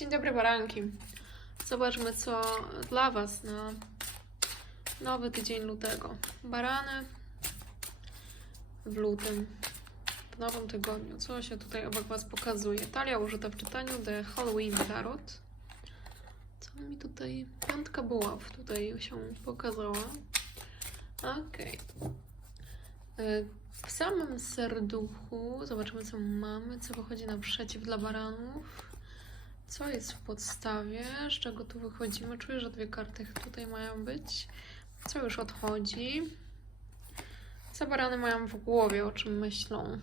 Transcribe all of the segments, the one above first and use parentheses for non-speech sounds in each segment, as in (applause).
Dzień dobry, baranki. Zobaczmy, co dla Was na nowy tydzień lutego. Barany w lutym, w nowym tygodniu. Co się tutaj obok Was pokazuje? Talia użyta w czytaniu The Halloween Tarot. Co mi tutaj... Piątka buław tutaj się pokazała. Okej. Y, W samym serduchu zobaczymy, co mamy, co wychodzi naprzeciw dla baranów. Co jest w podstawie? Z czego tu wychodzimy? Czuję, że dwie karty tutaj mają być. Co już odchodzi? Co barany mają w głowie? O czym myślą?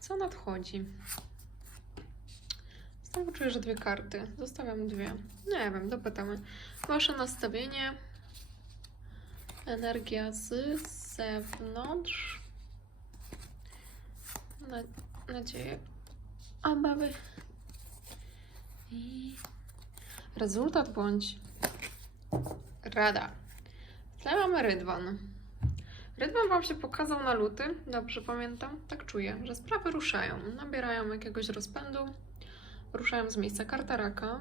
Co nadchodzi? Znowu czuję, że dwie karty. Zostawiam dwie. Nie wiem, dopytamy. Wasze nastawienie. Energia z zewnątrz. Na, nadzieję. Obawy. Rezultat bądź rada. W tle mamy rydwan. Rydwan Wam się pokazał na luty, dobrze pamiętam, tak czuję, że sprawy ruszają, nabierają jakiegoś rozpędu, ruszają z miejsca karta raka,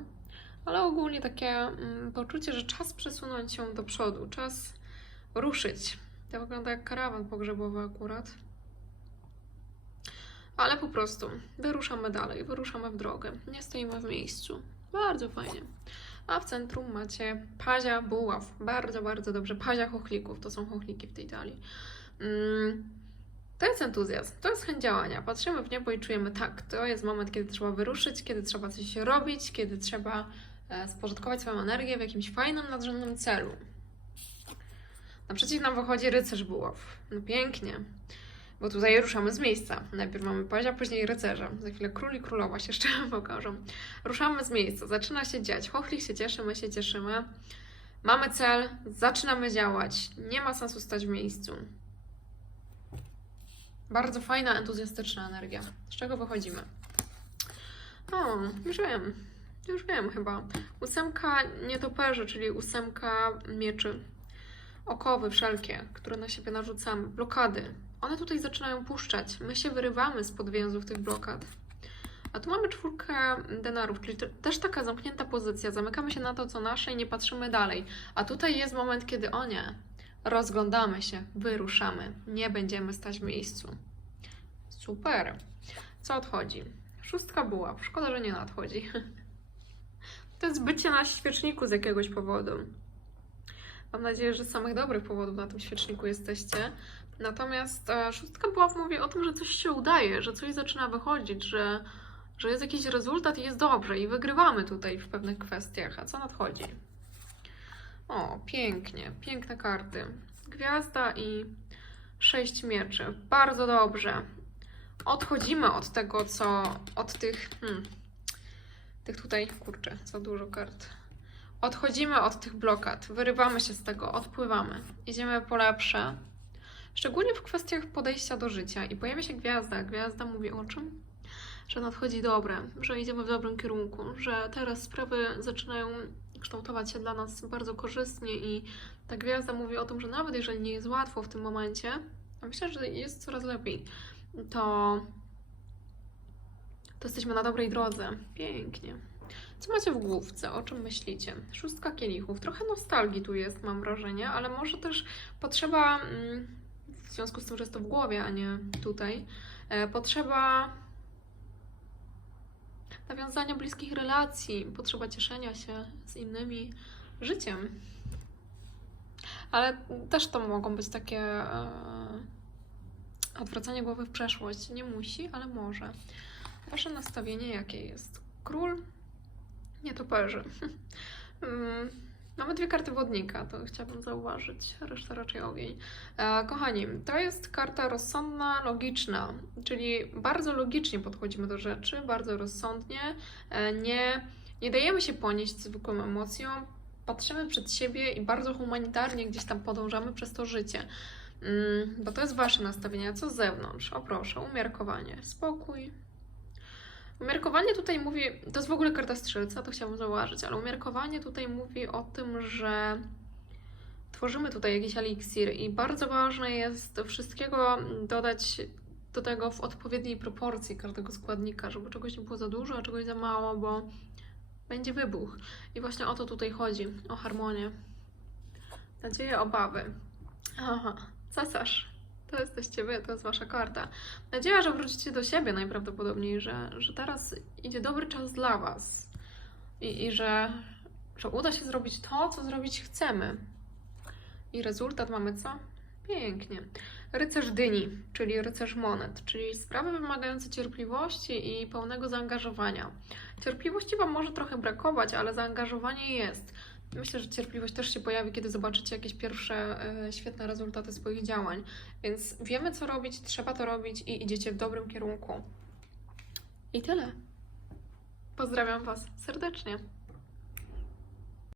ale ogólnie takie mm, poczucie, że czas przesunąć się do przodu, czas ruszyć. To wygląda jak karawan pogrzebowy akurat. Ale po prostu wyruszamy dalej, wyruszamy w drogę, nie stoimy w miejscu. Bardzo fajnie. A w centrum macie pazia buław. Bardzo, bardzo dobrze. Pazia chochlików. To są chochliki w tej talii. Mm, to jest entuzjazm, to jest chęć działania. Patrzymy w niebo i czujemy tak, to jest moment, kiedy trzeba wyruszyć, kiedy trzeba coś robić, kiedy trzeba e, spożytkować swoją energię w jakimś fajnym, nadrzędnym celu. Naprzeciw nam wychodzi rycerz buław. No pięknie. Bo tutaj ruszamy z miejsca. Najpierw mamy pazia, później rycerza. Za chwilę król i królowa się jeszcze (laughs) pokażą. Ruszamy z miejsca, zaczyna się dziać. Chochlik się cieszy, my się cieszymy. Mamy cel, zaczynamy działać. Nie ma sensu stać w miejscu. Bardzo fajna, entuzjastyczna energia. Z czego wychodzimy? O, już wiem. Już wiem chyba. Ósemka nietoperzy, czyli ósemka mieczy. Okowy wszelkie, które na siebie narzucamy. Blokady. One tutaj zaczynają puszczać. My się wyrywamy spod więzów tych blokad. A tu mamy czwórkę denarów, czyli te- też taka zamknięta pozycja. Zamykamy się na to, co nasze i nie patrzymy dalej. A tutaj jest moment, kiedy o nie, rozglądamy się, wyruszamy. Nie będziemy stać w miejscu. Super. Co odchodzi? Szóstka była. Szkoda, że nie nadchodzi. (laughs) To jest bycie na świeczniku z jakiegoś powodu. Mam nadzieję, że z samych dobrych powodów na tym świeczniku jesteście. Natomiast e, szóstka była mówi o tym, że coś się udaje, że coś zaczyna wychodzić, że, że jest jakiś rezultat i jest dobrze i wygrywamy tutaj w pewnych kwestiach. A co nadchodzi? O, pięknie, piękne karty. Gwiazda i sześć mieczy. Bardzo dobrze. Odchodzimy od tego, co. od tych. Hmm, tych tutaj, kurczę, za dużo kart. Odchodzimy od tych blokad, wyrywamy się z tego, odpływamy. Idziemy po lepsze. Szczególnie w kwestiach podejścia do życia. I pojawia się gwiazda. Gwiazda mówi o czym? Że nadchodzi dobre, że idziemy w dobrym kierunku, że teraz sprawy zaczynają kształtować się dla nas bardzo korzystnie i ta gwiazda mówi o tym, że nawet jeżeli nie jest łatwo w tym momencie, a myślę, że jest coraz lepiej, to, to jesteśmy na dobrej drodze. Pięknie. Co macie w główce? O czym myślicie? Szóstka kielichów. Trochę nostalgii tu jest, mam wrażenie, ale może też potrzeba, mm, w związku z tym, że jest to w głowie, a nie tutaj, e, potrzeba nawiązania bliskich relacji, potrzeba cieszenia się z innymi życiem. Ale też to mogą być takie e, odwracanie głowy w przeszłość. Nie musi, ale może. Wasze nastawienie jakie jest? Król nietoperzy. (laughs) Mm, Mamy dwie karty wodnika, to chciałabym zauważyć, reszta raczej ogień. E, kochani, to jest karta rozsądna, logiczna, czyli bardzo logicznie podchodzimy do rzeczy, bardzo rozsądnie, e, nie, nie dajemy się ponieść zwykłym emocjom, patrzymy przed siebie i bardzo humanitarnie gdzieś tam podążamy przez to życie. Mm, bo to jest wasze nastawienie, a co z zewnątrz? O proszę, umiarkowanie, spokój, Umiarkowanie tutaj mówi, to jest w ogóle karta strzelca, to chciałabym zauważyć, ale umiarkowanie tutaj mówi o tym, że tworzymy tutaj jakiś eliksir i bardzo ważne jest wszystkiego dodać do tego w odpowiedniej proporcji każdego składnika, żeby czegoś nie było za dużo, a czegoś za mało, bo Będzie wybuch. I właśnie o to tutaj chodzi, o harmonię. Nadzieje, obawy. Aha, cesarz. To jesteście wy, to jest wasza karta. Nadzieja, że wrócicie do siebie najprawdopodobniej, że, że teraz idzie dobry czas dla was. I, i że, że uda się zrobić to, co zrobić chcemy. I rezultat mamy co? Pięknie. Rycerz dyni, czyli rycerz monet, czyli sprawy wymagające cierpliwości i pełnego zaangażowania. Cierpliwości Wam może trochę brakować, ale zaangażowanie jest. Myślę, że cierpliwość też się pojawi, kiedy zobaczycie jakieś pierwsze e, świetne rezultaty swoich działań. Więc wiemy, co robić, trzeba to robić i idziecie w dobrym kierunku. I tyle. Pozdrawiam Was serdecznie.